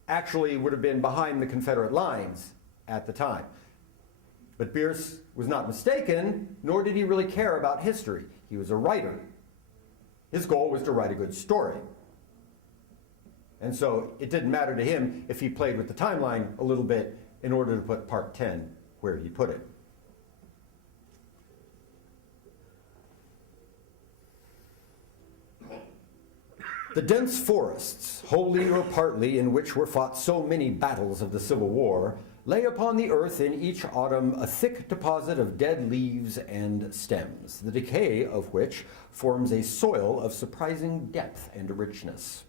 actually would have been behind the Confederate lines at the time. But Bierce was not mistaken, nor did he really care about history. He was a writer. His goal was to write a good story. And so it didn't matter to him if he played with the timeline a little bit in order to put Part 10 where he put it. The dense forests, wholly or partly, in which were fought so many battles of the Civil War, lay upon the earth in each autumn a thick deposit of dead leaves and stems, the decay of which forms a soil of surprising depth and richness.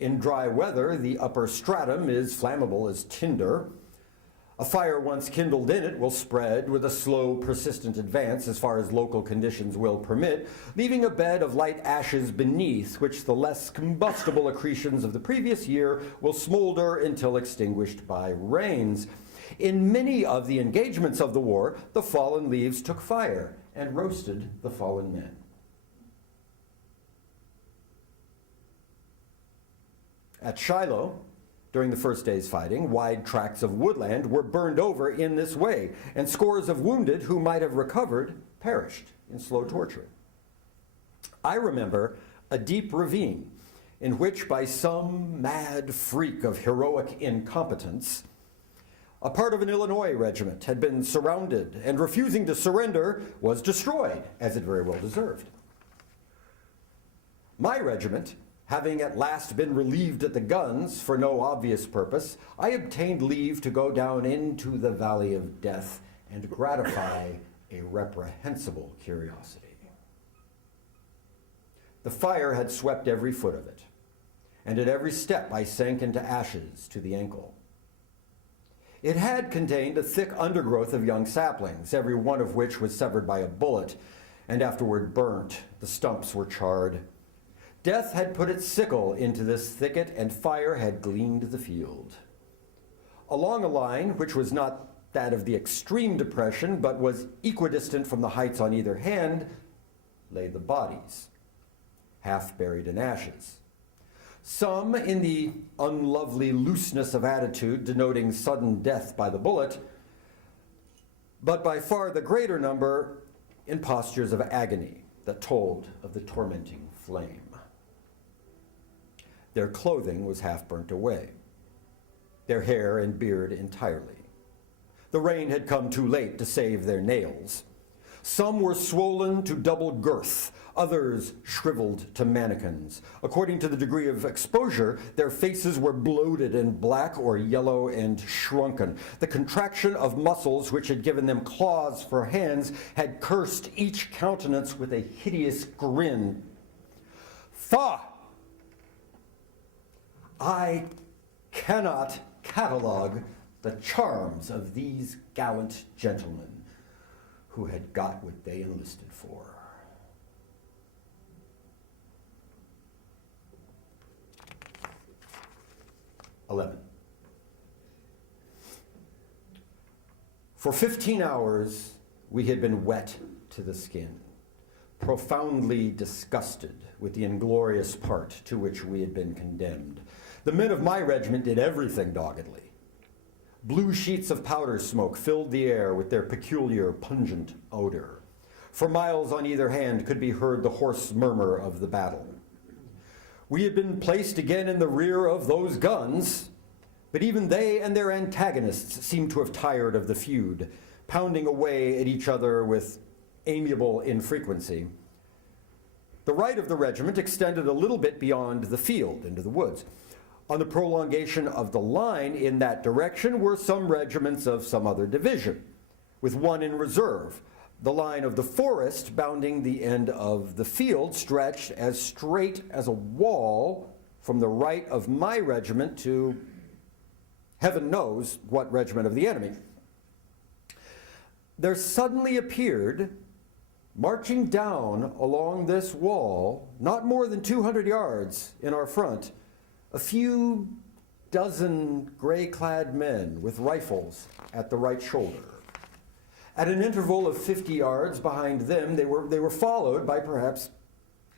In dry weather, the upper stratum is flammable as tinder. A fire once kindled in it will spread with a slow, persistent advance as far as local conditions will permit, leaving a bed of light ashes beneath which the less combustible accretions of the previous year will smolder until extinguished by rains. In many of the engagements of the war, the fallen leaves took fire and roasted the fallen men. At Shiloh, during the first day's fighting, wide tracts of woodland were burned over in this way, and scores of wounded who might have recovered perished in slow torture. I remember a deep ravine in which, by some mad freak of heroic incompetence, a part of an Illinois regiment had been surrounded and, refusing to surrender, was destroyed, as it very well deserved. My regiment, having at last been relieved at the guns for no obvious purpose, I obtained leave to go down into the valley of death and gratify a reprehensible curiosity. The fire had swept every foot of it, and at every step I sank into ashes to the ankle. It had contained a thick undergrowth of young saplings, every one of which was severed by a bullet, and afterward burnt. The stumps were charred. Death had put its sickle into this thicket, and fire had gleaned the field. Along a line which was not that of the extreme depression, but was equidistant from the heights on either hand, lay the bodies, half buried in ashes. Some in the unlovely looseness of attitude denoting sudden death by the bullet, but by far the greater number in postures of agony that told of the tormenting flame. Their clothing was half burnt away, their hair and beard entirely. The rain had come too late to save their nails. Some were swollen to double girth, others shriveled to mannequins. According to the degree of exposure, their faces were bloated and black or yellow and shrunken. The contraction of muscles which had given them claws for hands had cursed each countenance with a hideous grin. Faugh! I cannot catalog the charms of these gallant gentlemen who had got what they enlisted for. For 15 hours, we had been wet to the skin, profoundly disgusted with the inglorious part to which we had been condemned. The men of my regiment did everything doggedly. Blue sheets of powder smoke filled the air with their peculiar pungent odor. For miles on either hand could be heard the hoarse murmur of the battle. We had been placed again in the rear of those guns, but even they and their antagonists seemed to have tired of the feud, pounding away at each other with amiable infrequency. The right of the regiment extended a little bit beyond the field into the woods. On the prolongation of the line in that direction were some regiments of some other division, with one in reserve. The line of the forest bounding the end of the field stretched as straight as a wall from the right of my regiment to heaven knows what regiment of the enemy. There suddenly appeared, marching down along this wall, not more than 200 yards in our front, a few dozen gray-clad men with rifles at the right shoulder. At an interval of 50 yards behind them, they were followed by perhaps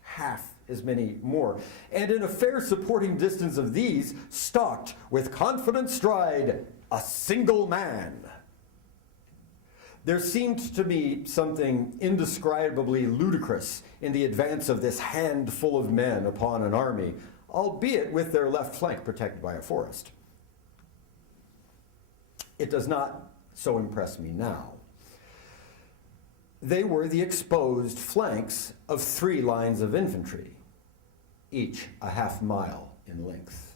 half as many more. And in a fair supporting distance of these, stalked with confident stride, a single man. There seemed to me something indescribably ludicrous in the advance of this handful of men upon an army, albeit with their left flank protected by a forest. It does not so impress me now. They were the exposed flanks of 3 lines of infantry, each a half mile in length.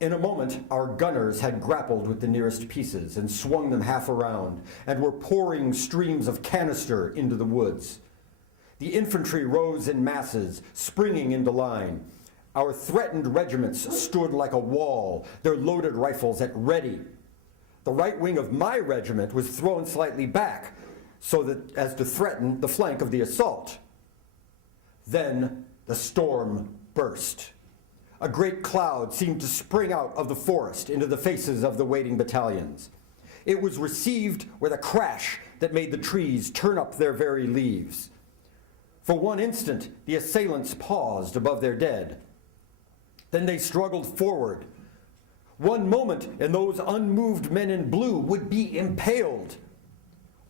In a moment, our gunners had grappled with the nearest pieces and swung them half around and were pouring streams of canister into the woods. The infantry rose in masses, springing into line. Our threatened regiments stood like a wall, their loaded rifles at ready. The right wing of my regiment was thrown slightly back, so that as to threaten the flank of the assault. Then the storm burst. A great cloud seemed to spring out of the forest into the faces of the waiting battalions. It was received with a crash that made the trees turn up their very leaves. For one instant, the assailants paused above their dead. Then they struggled forward. One moment, and those unmoved men in blue would be impaled.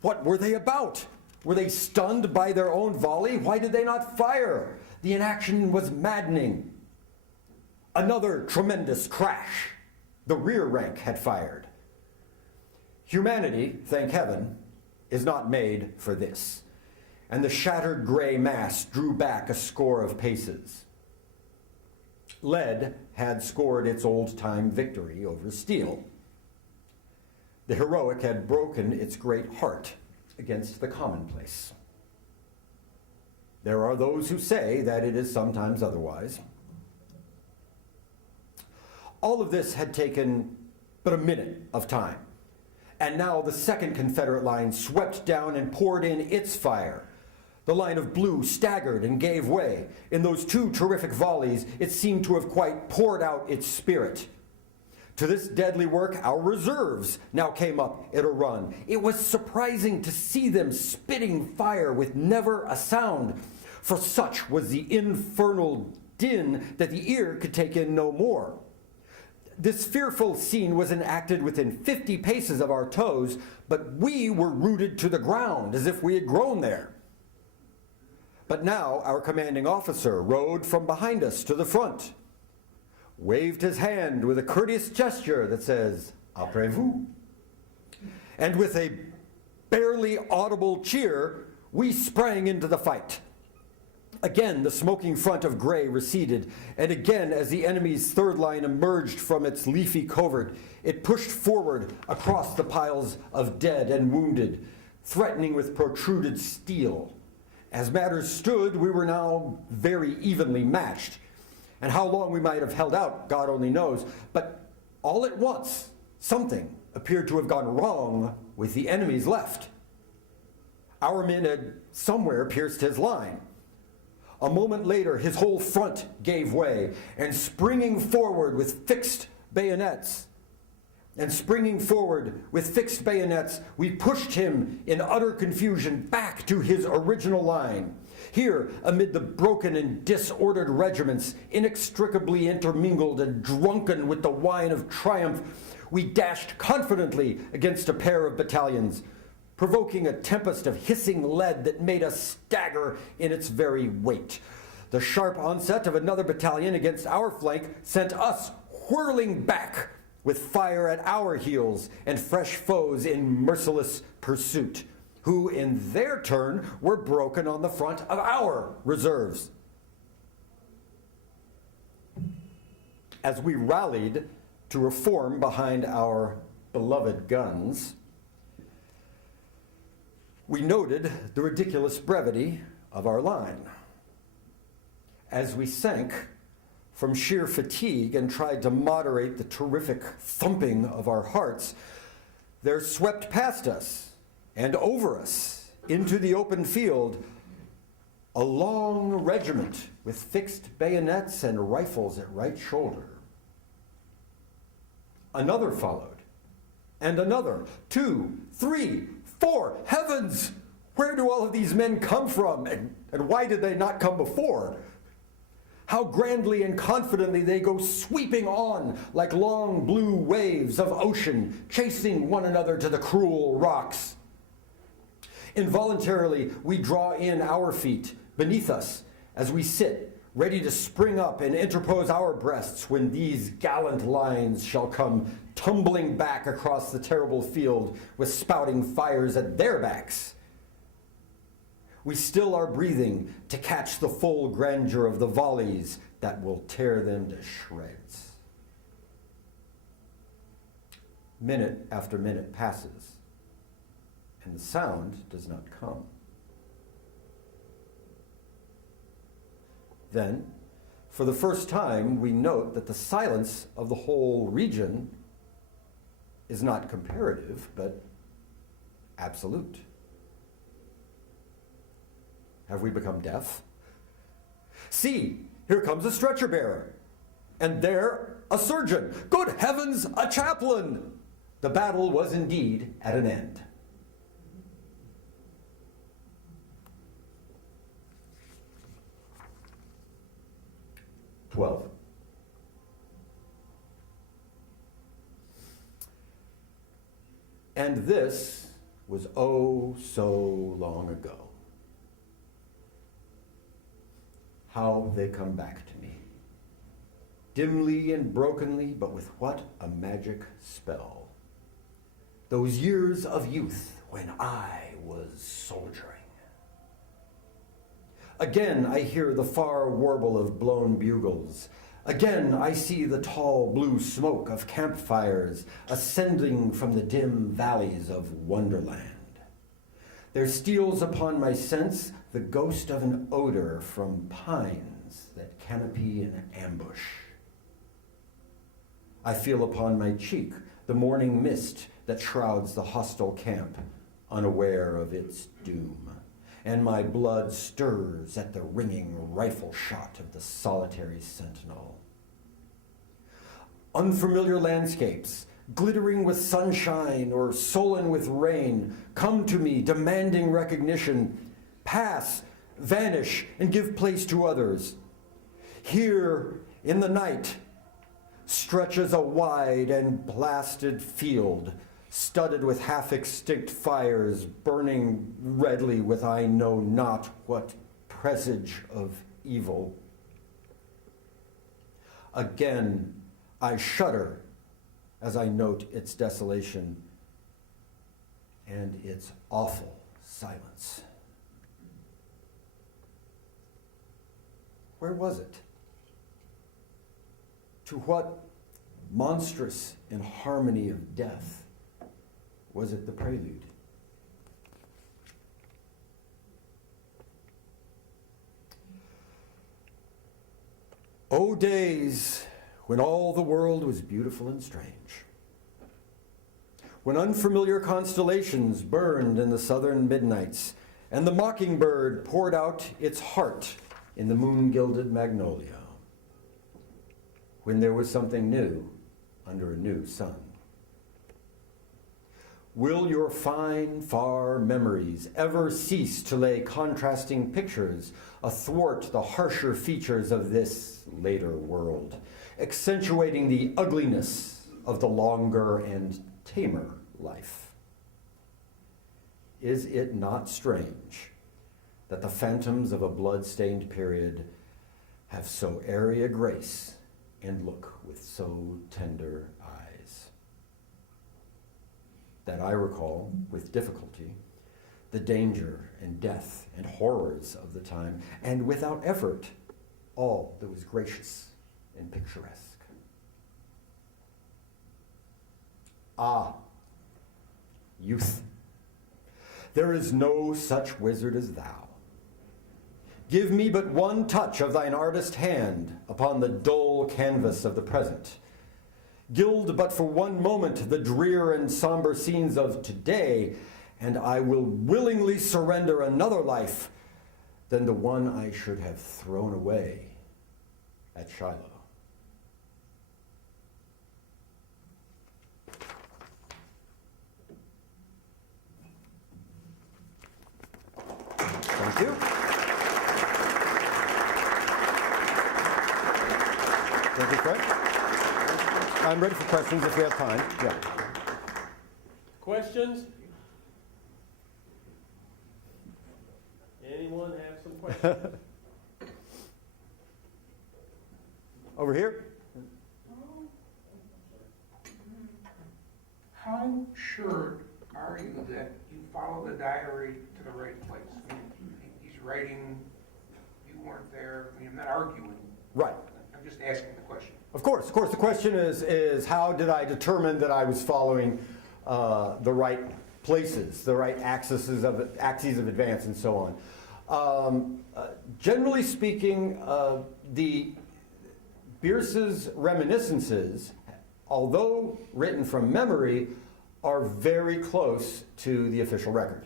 What were they about? Were they stunned by their own volley? Why did they not fire? The inaction was maddening. Another tremendous crash. The rear rank had fired. Humanity, thank heaven, is not made for this. And the shattered gray mass drew back a score of paces. Lead had scored its old-time victory over steel. The heroic had broken its great heart against the commonplace. There are those who say that it is sometimes otherwise. All of this had taken but a minute of time, and now the second Confederate line swept down and poured in its fire. The line of blue staggered and gave way. In those 2 terrific volleys, it seemed to have quite poured out its spirit. To this deadly work, our reserves now came up at a run. It was surprising to see them spitting fire with never a sound, for such was the infernal din that the ear could take in no more. This fearful scene was enacted within 50 paces of our toes, but we were rooted to the ground as if we had grown there. But now our commanding officer rode from behind us to the front, waved his hand with a courteous gesture that says, "Après vous." And with a barely audible cheer, we sprang into the fight. Again, the smoking front of gray receded, and again, as the enemy's third line emerged from its leafy covert, it pushed forward across the piles of dead and wounded, threatening with protruded steel. As matters stood, we were now very evenly matched, and how long we might have held out, God only knows, but all at once, something appeared to have gone wrong with the enemy's left. Our men had somewhere pierced his line. A moment later, his whole front gave way, and springing forward with fixed bayonets, we pushed him in utter confusion back to his original line. Here, amid the broken and disordered regiments, inextricably intermingled and drunken with the wine of triumph, we dashed confidently against a pair of battalions, provoking a tempest of hissing lead that made us stagger in its very weight. The sharp onset of another battalion against our flank sent us whirling back with fire at our heels and fresh foes in merciless pursuit, who in their turn were broken on the front of our reserves. As we rallied to reform behind our beloved guns, we noted the ridiculous brevity of our line. As we sank from sheer fatigue and tried to moderate the terrific thumping of our hearts, there swept past us and over us into the open field a long regiment with fixed bayonets and rifles at right shoulder. Another followed, and another, 2, 3, 4. Heavens! Where do all of these men come from, and why did they not come before? How grandly and confidently they go sweeping on like long blue waves of ocean, chasing one another to the cruel rocks. Involuntarily, we draw in our feet beneath us as we sit, ready to spring up and interpose our breasts when these gallant lines shall come tumbling back across the terrible field with spouting fires at their backs. We still are breathing to catch the full grandeur of the volleys that will tear them to shreds. Minute after minute passes, and the sound does not come. Then, for the first time, we note that the silence of the whole region is not comparative, but absolute. Have we become deaf? See, here comes a stretcher bearer, and there a surgeon. Good heavens, a chaplain! The battle was indeed at an end. And this was oh so long ago. How they come back to me. Dimly and brokenly, but with what a magic spell. Those years of youth when I was soldiering. Again I hear the far warble of blown bugles. Again I see the tall blue smoke of campfires ascending from the dim valleys of Wonderland. There steals upon my sense the ghost of an odor from pines that canopy an ambush. I feel upon my cheek the morning mist that shrouds the hostile camp, unaware of its doom, and my blood stirs at the ringing rifle shot of the solitary sentinel. Unfamiliar landscapes, glittering with sunshine or sullen with rain, come to me demanding recognition, pass, vanish, and give place to others. Here in the night stretches a wide and blasted field, studded with half-extinct fires, burning redly with I know not what presage of evil. Again, I shudder as I note its desolation and its awful silence. Where was it? To what monstrous inharmony of death was it the prelude? O days when all the world was beautiful and strange, when unfamiliar constellations burned in the southern midnights, and the mockingbird poured out its heart in the moon-gilded magnolia, when there was something new under a new sun. Will your fine, far memories ever cease to lay contrasting pictures athwart the harsher features of this later world, accentuating the ugliness of the longer and tamer life? Is it not strange that the phantoms of a blood-stained period have so airy a grace and look with so tender eyes? That I recall, with difficulty, the danger and death and horrors of the time, and without effort, all that was gracious and picturesque. Ah, youth, there is no such wizard as thou. Give me but one touch of thine artist hand upon the dull canvas of the present. Gild but for one moment the drear and somber scenes of today, and I will willingly surrender another life than the one I should have thrown away at Shiloh. Thank you. Thank you, Fred. I'm ready for questions if we have time. Yeah. Questions? Anyone have some questions? Over here? How sure are you that you follow the diary to the right place? I mean, he's writing, you weren't there, I mean, I'm not arguing. Right. I'm just asking the question. Of course. The question is how did I determine that I was following the right places, the right axes of advance, and so on. Generally speaking, the Bierce's reminiscences, although written from memory, are very close to the official record.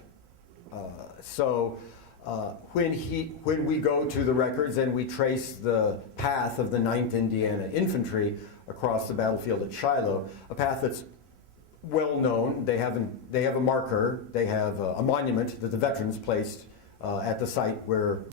When we go to the records and we trace the path of the 9th Indiana Infantry across the battlefield at Shiloh, a path that's well known, they have a marker, they have a monument that the veterans placed at the site where